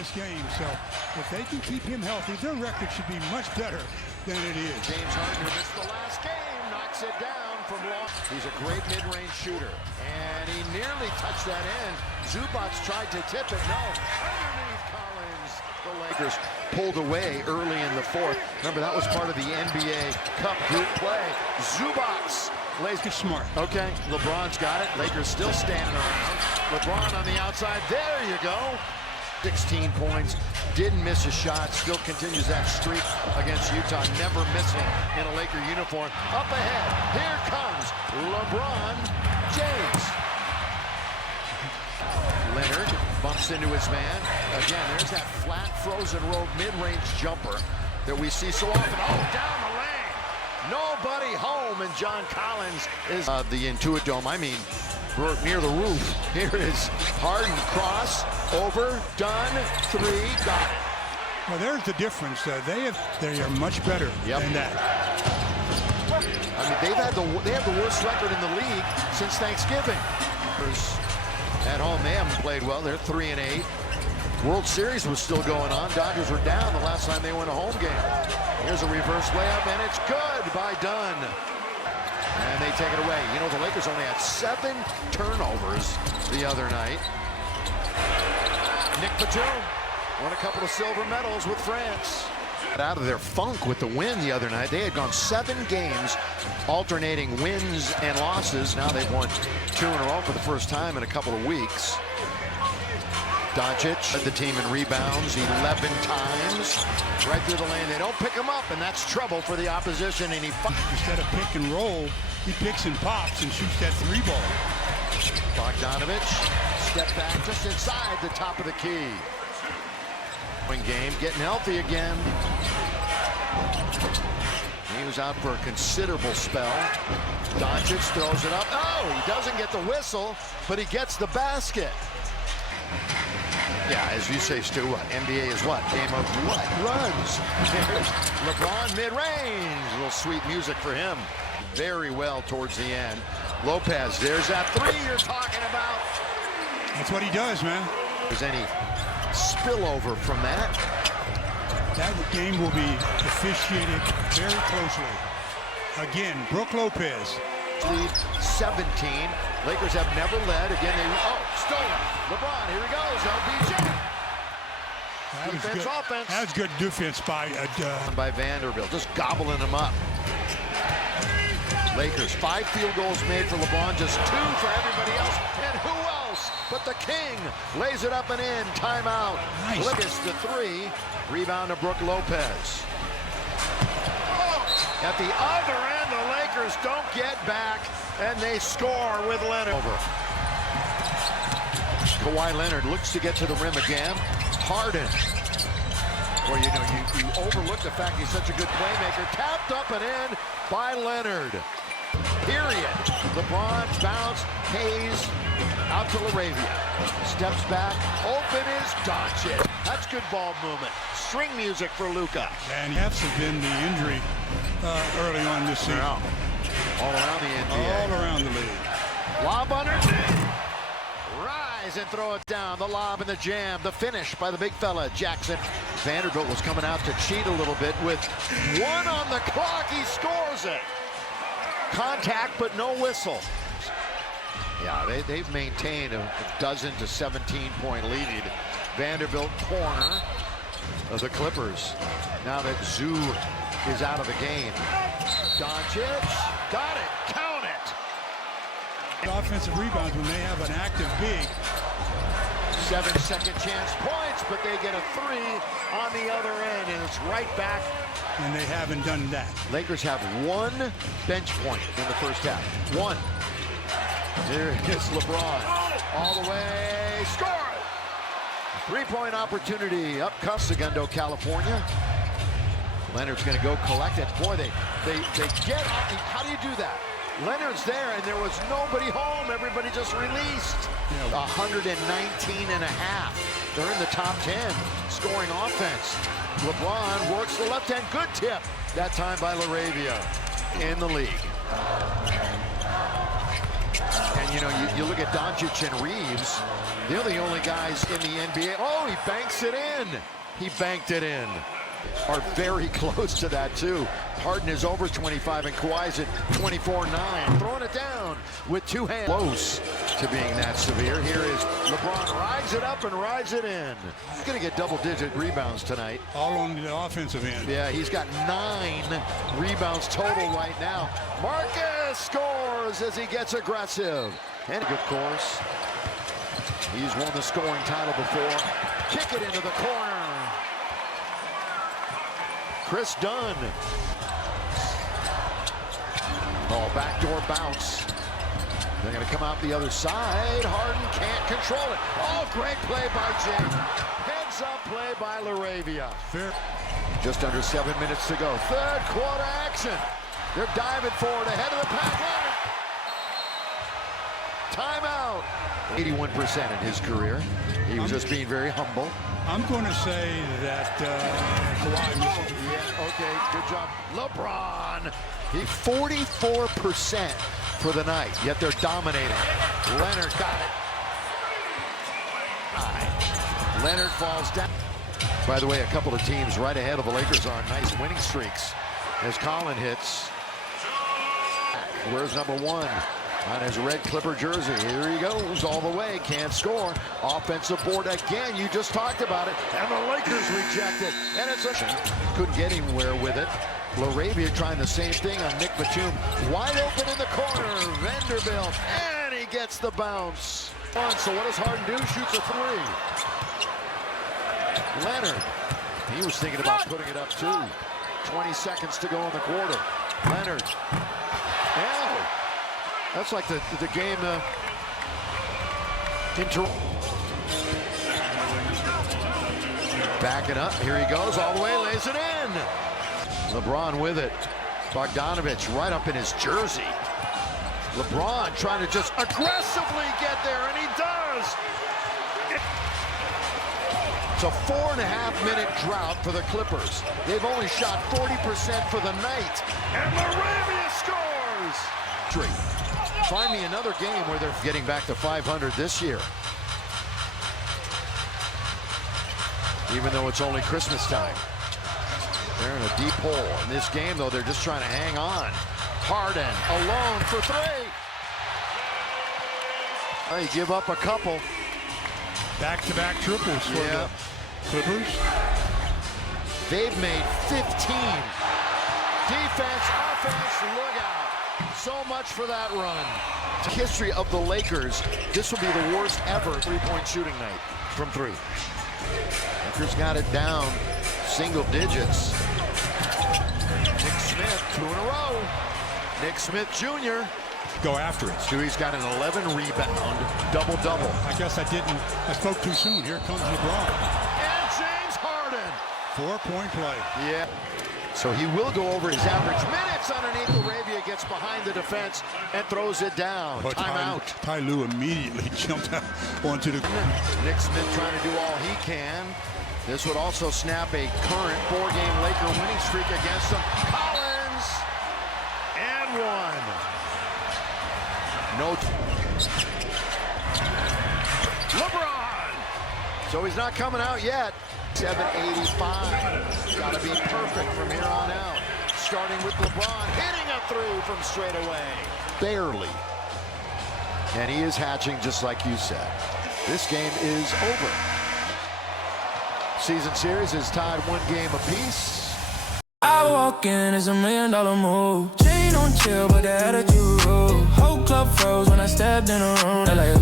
this game. So if they can keep him healthy, their record should be much better than it is. James Harden, who missed the last game, knocks it down from long. He's a great mid-range shooter, and he nearly touched that end. Zubac tried to tip it. No, underneath Collins. The Lakers pulled away early in the fourth. Remember, that was part of the NBA Cup group play. Zubac lays it smart. Okay, LeBron's got it. Lakers still standing around. LeBron on the outside. There you go. 16 points. Didn't miss a shot. Still continues that streak against Utah. Never missing in a Laker uniform. Up ahead. Here comes LeBron James. Leonard bumps into his man. Again, there's that flat, frozen road mid-range jumper that we see so often. Oh, down the lane. Nobody home, and John Collins is the Intuit Dome. I mean, near the roof. Here is Harden, cross, over, done, three, got it. Well, there's the difference. They are much better than that. I mean, they have the worst record in the league since Thanksgiving. At home, they haven't played well. They're 3-8. World Series was still going on. Dodgers were down the last time they won a home game. Here's a reverse layup, and it's good by Dunn. And they take it away. You know, the Lakers only had 7 turnovers the other night. Nick Batum won a couple of silver medals with France. Out of their funk with the win the other night. They had gone 7 games alternating wins and losses. Now they've won 2 in a row for the first time in a couple of weeks. Doncic led the team in rebounds 11 times. Right through the lane. They don't pick him up, and that's trouble for the opposition. And he instead of pick and roll, he picks and pops and shoots that 3 ball. Bogdanovich, step back just inside the top of the key. Game, getting healthy again. He was out for a considerable spell. Doncic throws it up. Oh, he doesn't get the whistle, but he gets the basket. Yeah, as you say, Stu, NBA is what? Game of what? Runs. LeBron mid-range. A little sweet music for him. Very well towards the end. Lopez, there's that 3 you're talking about. That's what he does, man. There's any spillover from that. That game will be officiated very closely. Again, Brook Lopez. Lead 17. Lakers have never led. Again, stolen. LeBron, here he goes. LBJ. Defense, offense. That was good defense by Vanderbilt, just gobbling him up. Lakers, 5 field goals made for LeBron, just 2 for everybody else. And who else but the King lays it up and in. Timeout. Nice. Lucas the 3. Rebound to Brook Lopez. At the other end, the Lakers don't get back, and they score with Leonard. Kawhi Leonard looks to get to the rim again. Harden. Well, you know, you overlook the fact he's such a good playmaker. Tapped up and in by Leonard. Period. LeBron bounce. Hayes out to LaRavia. Steps back. Open is Doncic. That's good ball movement. String music for Luka. And halves have been the injury early on this season. All around the NBA. All around the league. Lob underneath. Rise and throw it down. The lob and the jam. The finish by the big fella, Jackson. Vanderbilt was coming out to cheat a little bit with 1 on the clock. He scores it. Contact, but no whistle. Yeah, they've maintained a 12 to 17-point lead. Vanderbilt corner of the Clippers. Now that Zoo is out of the game. Doncic, got it, count it. Offensive rebounds when they have an active big. 7 second chance points, but they get a 3 on the other end, and it's right back. And they haven't done that. Lakers have 1 bench point in the first half. 1. Here is LeBron. All the way. Score it! 3-point opportunity up Segundo, California. Leonard's going to go collect it. Boy, they get off. How do you do that? Leonard's there, and there was nobody home. Everybody just released. 119 and a half. They're in the top 10 scoring offense. LeBron works the left hand. Good tip. That time by LaRavia in the league. And you know, you look at Doncic and Reeves, they're the only guys in the NBA. Oh, he banks it in. He banked it in. Are very close to that, too. Harden is over 25, and Kawhi's at 24-9. Throwing it down with two hands. Close to being that severe. Here is LeBron, rides it up and rides it in. He's going to get double-digit rebounds tonight. All on the offensive end. Yeah, he's got 9 rebounds total right now. Marcus scores as he gets aggressive. And of course, he's won the scoring title before. Kick it into the corner. Chris Dunn. Oh, backdoor bounce. They're going to come out the other side. Harden can't control it. Oh, great play by James. Heads up play by LaRavia. Fair. Just under 7 minutes to go. Third quarter action. They're diving forward ahead of the pack. Timeout. 81% in his career. He was just being very humble. I'm going to say that Kawhi missed. Yeah, okay, good job. LeBron. He's 44% for the night, yet they're dominating. Leonard got it. Leonard falls down. By the way, a couple of teams right ahead of the Lakers on nice winning streaks. As Colin hits. Where's number 1? On his red Clipper jersey. Here he goes all the way. Can't score. Offensive board again. You just talked about it. And the Lakers reject it. And it's a... Couldn't get anywhere with it. LaRavia trying the same thing on Nick Batum. Wide open in the corner. Vanderbilt. And he gets the bounce. So what does Harden do? Shoots a 3. Leonard. He was thinking about putting it up too. 20 seconds to go in the quarter. Leonard. Oh. That's like the game backing up. Here he goes all the way, lays it in. LeBron with it. Bogdanovich right up in his jersey. LeBron trying to just aggressively get there, and he does. It's a 4.5-minute drought for the Clippers. They've only shot 40% for the night. And LaRavia scores. Find me another game where they're getting back to 500 this year. Even though it's only Christmas time. They're in a deep hole. In this game, though, they're just trying to hang on. Harden alone for 3. They give up a couple. Back-to-back triples for the Clippers. They've made 15. Defense, offense, look out. So much for that run. History of the Lakers, this will be the worst ever three-point shooting night from 3. Lakers got it down single digits. Nick Smith, 2 in a row. Nick Smith Jr. Go after it. Stewie's got an 11 rebound, double-double. I guess I spoke too soon. Here comes LeBron. And James Harden. 4-point play. Yeah. So he will go over his average minutes underneath. LaRavia gets behind the defense and throws it down. But timeout. Ty Lue immediately jumped out onto the... Nick Smith trying to do all he can. This would also snap a current 4-game Laker winning streak against them. Collins and 1. No. LeBron. So he's not coming out yet. 785. Got to be perfect from here on out. Starting with LeBron, hitting a 3 from straight away. Barely. And he is hatching just like you said. This game is over. Season series is tied 1 game apiece. I walk in, it's $1 million move. Chain on chill, but the attitude rude. Whole club froze when I stepped in the room. They're like,